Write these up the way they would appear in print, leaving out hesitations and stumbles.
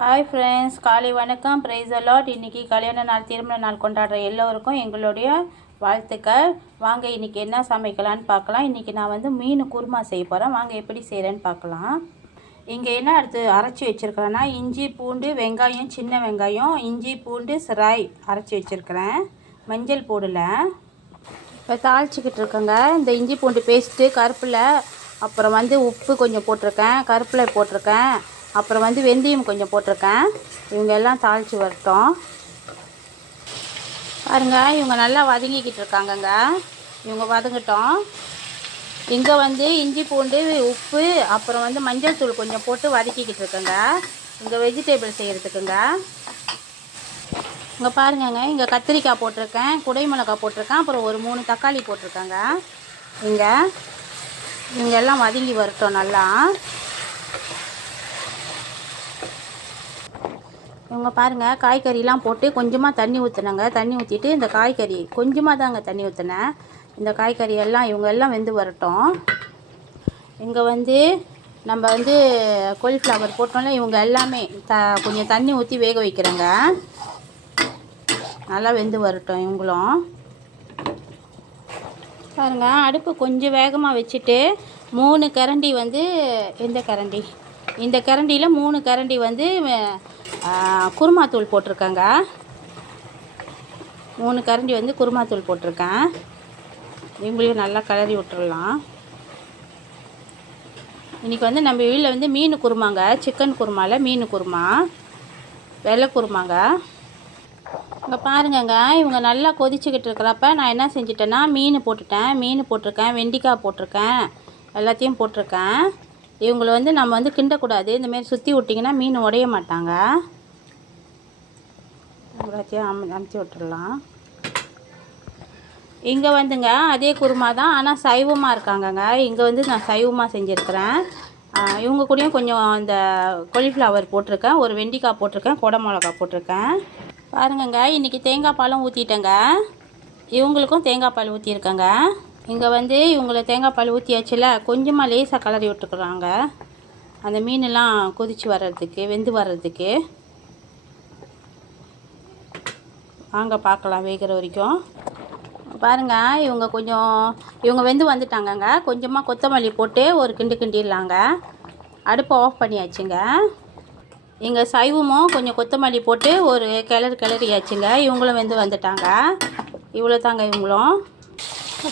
Hi friends, காலை வணக்கம். பிரைஸ் அலாட். இன்றைக்கி கல்யாண நாள், திருமண நாள் கொண்டாடுற எல்லோருக்கும் எங்களுடைய வாழ்த்துக்கள். வாங்க இன்றைக்கி என்ன சமைக்கலான்னு பார்க்கலாம். இன்றைக்கி நான் வந்து மீன் குருமா செய்ய போகிறேன். வாங்க எப்படி செய்கிறேன்னு பார்க்கலாம். இங்கே என்ன அடுத்து அரைச்சி வச்சுருக்கிறேன்னா, இஞ்சி பூண்டு வெங்காயம், சின்ன வெங்காயம், இஞ்சி பூண்டு சிராய் அரைச்சி வச்சுருக்கிறேன். மஞ்சள் போடலை. இப்போ தாளிச்சிக்கிட்டு இருக்கேங்க. இந்த இஞ்சி பூண்டு பேஸ்ட்டு, கருப்பில், அப்புறம் வந்து உப்பு கொஞ்சம் போட்டிருக்கேன், கருப்பிலை போட்டிருக்கேன், அப்புறம் வந்து வெந்தயம் கொஞ்சம் போட்டிருக்கேன். இவங்க எல்லாம் தாளித்து வரட்டும். பாருங்கள், இவங்க நல்லா வதங்கிக்கிட்டு இருக்காங்கங்க. இவங்க வதங்கட்டும். இங்கே வந்து இஞ்சி பூண்டு உப்பு அப்புறம் வந்து மஞ்சள் தூள் கொஞ்சம் போட்டு வதக்கிக்கிட்டு இருக்கேங்க. இங்கே வெஜிடபிள் செய்கிறதுக்குங்க. இங்கே பாருங்கங்க, இங்கே கத்திரிக்காய் போட்டிருக்கேன், குடை மிளகாய் போட்டிருக்கேன், அப்புறம் ஒரு 3 தக்காளி போட்டிருக்கேங்க. இவங்க எல்லாம் வதங்கி வரட்டும் நல்லா. இவங்க பாருங்கள், காய்கறிலாம் போட்டு கொஞ்சமாக தண்ணி ஊற்றினேங்க. தண்ணி ஊற்றிட்டு இந்த காய்கறி கொஞ்சமாக தாங்க தண்ணி ஊற்றினேன். இந்த காய்கறி எல்லாம் இவங்க எல்லாம் வெந்து வரட்டும். இங்கே வந்து நம்ம வந்து காலிஃப்ளவர் போட்டோம்ல, இவங்க எல்லாமே கொஞ்சம் தண்ணி ஊற்றி வேக வைக்கிறேங்க. நல்லா வெந்து வரட்டும் இவங்களும். பாருங்கள், அடுப்பு கொஞ்சம் வேகமாக வச்சுட்டு 3 கரண்டி வந்து இந்த கரண்டியில் 3 கரண்டி வந்து குருமாத்தூள் போட்டிருக்கேங்க. 3 கரண்டி வந்து குருமாத்தூள் போட்டிருக்கேன். இவங்களையும் நல்லா கிளறி விட்டுறலாம். இன்றைக்கி வந்து நம்ம வீட்டில் வந்து மீன் குருமாங்க. சிக்கன் குருமாவில் மீன் குருமா, வெள்ளை குருமாங்க. இங்கே பாருங்கங்க, இவங்க நல்லா கொதிச்சுக்கிட்டு இருக்கிறப்ப நான் என்ன செஞ்சிட்டேன்னா மீன் போட்டிருக்கேன், வெண்டைக்காய் போட்டிருக்கேன், எல்லாத்தையும் போட்டிருக்கேன். இவங்களை வந்து நம்ம வந்து கிண்டக்கூடாது. இந்தமாரி சுற்றி விட்டிங்கன்னா மீன் உடைய மாட்டாங்க. எல்லாத்தையும் அமுத்தி விட்டுடலாம். இங்கே வந்துங்க அதே குருமா தான், ஆனால் சைவமாக இருக்காங்கங்க. இங்கே வந்து நான் சைவமாக செஞ்சுருக்கிறேன். இவங்க கூடயும் கொஞ்சம் இந்த காலிஃப்ளவர் போட்டிருக்கேன், ஒரு வெண்டைக்காய் போட்டிருக்கேன், குடை மிளகா போட்டிருக்கேன். பாருங்கங்க, இன்றைக்கி தேங்காய் பாலும் ஊற்றிட்டேங்க. இவங்களுக்கும் தேங்காய் பால் ஊற்றிருக்கேங்க. இங்கே வந்து இவங்களை தேங்காய் பால் ஊற்றியாச்சுல, கொஞ்சமாக லேசாக கலரி விட்டுக்குறாங்க. அந்த மீனெல்லாம் கொதித்து வர்றதுக்கு, வெந்து வர்றதுக்கு. வாங்க பார்க்கலாம் வேகிற வரைக்கும். பாருங்கள், இவங்க வெந்து வந்துட்டாங்கங்க. கொஞ்சமாக கொத்தமல்லி போட்டு ஒரு கிண்டிடலாங்க. அடுப்பை ஆஃப் பண்ணியாச்சுங்க. இங்கே சைவமும் கொஞ்சம் கொத்தமல்லி போட்டு ஒரு கிளறியாச்சுங்க. இவங்களும் வெந்து வந்துட்டாங்க. இவ்வளோ தாங்க இவங்களும்.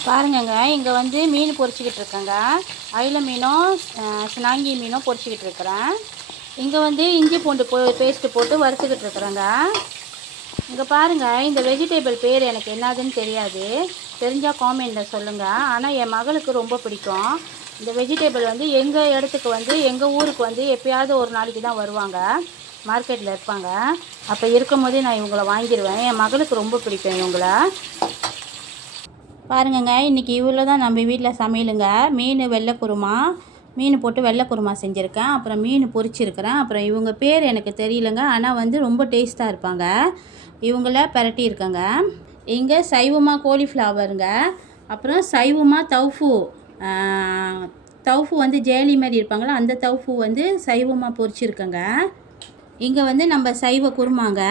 பாருங்கங்க, இங்கே வந்து மீன் பொரிச்சிக்கிட்டு இருக்கேங்க. அயில மீனும் சினாங்கி மீனும் பொரிச்சிக்கிட்டு இருக்கிறேன். இங்கே வந்து இஞ்சி பூண்டு பேஸ்ட்டு போட்டு வறுத்துக்கிட்டு இருக்கிறேங்க. இங்கே பாருங்கள், இந்த வெஜிடபிள் பேர் எனக்கு என்னதுன்னு தெரியாது, தெரிஞ்சால் காமெண்டில் சொல்லுங்கள். ஆனால் என் மகளுக்கு ரொம்ப பிடிக்கும். இந்த வெஜிடபிள் வந்து எங்கள் இடத்துக்கு வந்து எங்கள் ஊருக்கு வந்து எப்போயாவது ஒரு நாளைக்கு தான் வருவாங்க, மார்க்கெட்டில் இருப்பாங்க. அப்போ இருக்கும் போதே நான் இவங்களை வாங்கிடுவேன். என் மகளுக்கு ரொம்ப பிடிக்கும் இவங்களை. பாருங்கங்க, இன்றைக்கி இவ்வளோ தான் நம்ம வீட்டில் சமையலுங்க. வெள்ளை குருமா, மீன் போட்டு வெள்ளை குருமா செஞ்சுருக்கேன். அப்புறம் மீன் பொரிச்சிருக்கிறேன். அப்புறம் இவங்க பேர் எனக்கு தெரியலங்க, ஆனால் வந்து ரொம்ப டேஸ்ட்டாக இருப்பாங்க. இவங்கள பரட்டியிருக்கேங்க. இங்கே சைவமாக காலிஃப்ளவருங்க. அப்புறம் சைவமாக தவுஃபு வந்து ஜேலி மாதிரி இருப்பாங்களா, அந்த தவுஃபு வந்து சைவமாக பொரிச்சிருக்கேங்க. இங்கே வந்து நம்ம சைவ குருமாங்க.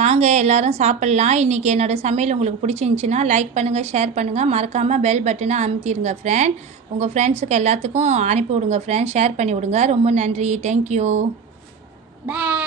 வாங்க எல்லோரும் சாப்பிட்லாம். இன்றைக்கி என்னோடய சமையல் உங்களுக்கு பிடிச்சிருந்துச்சின்னா லைக் பண்ணுங்கள், ஷேர் பண்ணுங்கள், மறக்காமல் பெல் பட்டனை அமுத்திடுங்க ஃப்ரெண்ட். உங்கள் ஃப்ரெண்ட்ஸுக்கு எல்லாத்துக்கும் அனுப்பி விடுங்க ஃப்ரெண்ட், ஷேர் பண்ணி விடுங்க. ரொம்ப நன்றி. தேங்க்யூ. பாய்.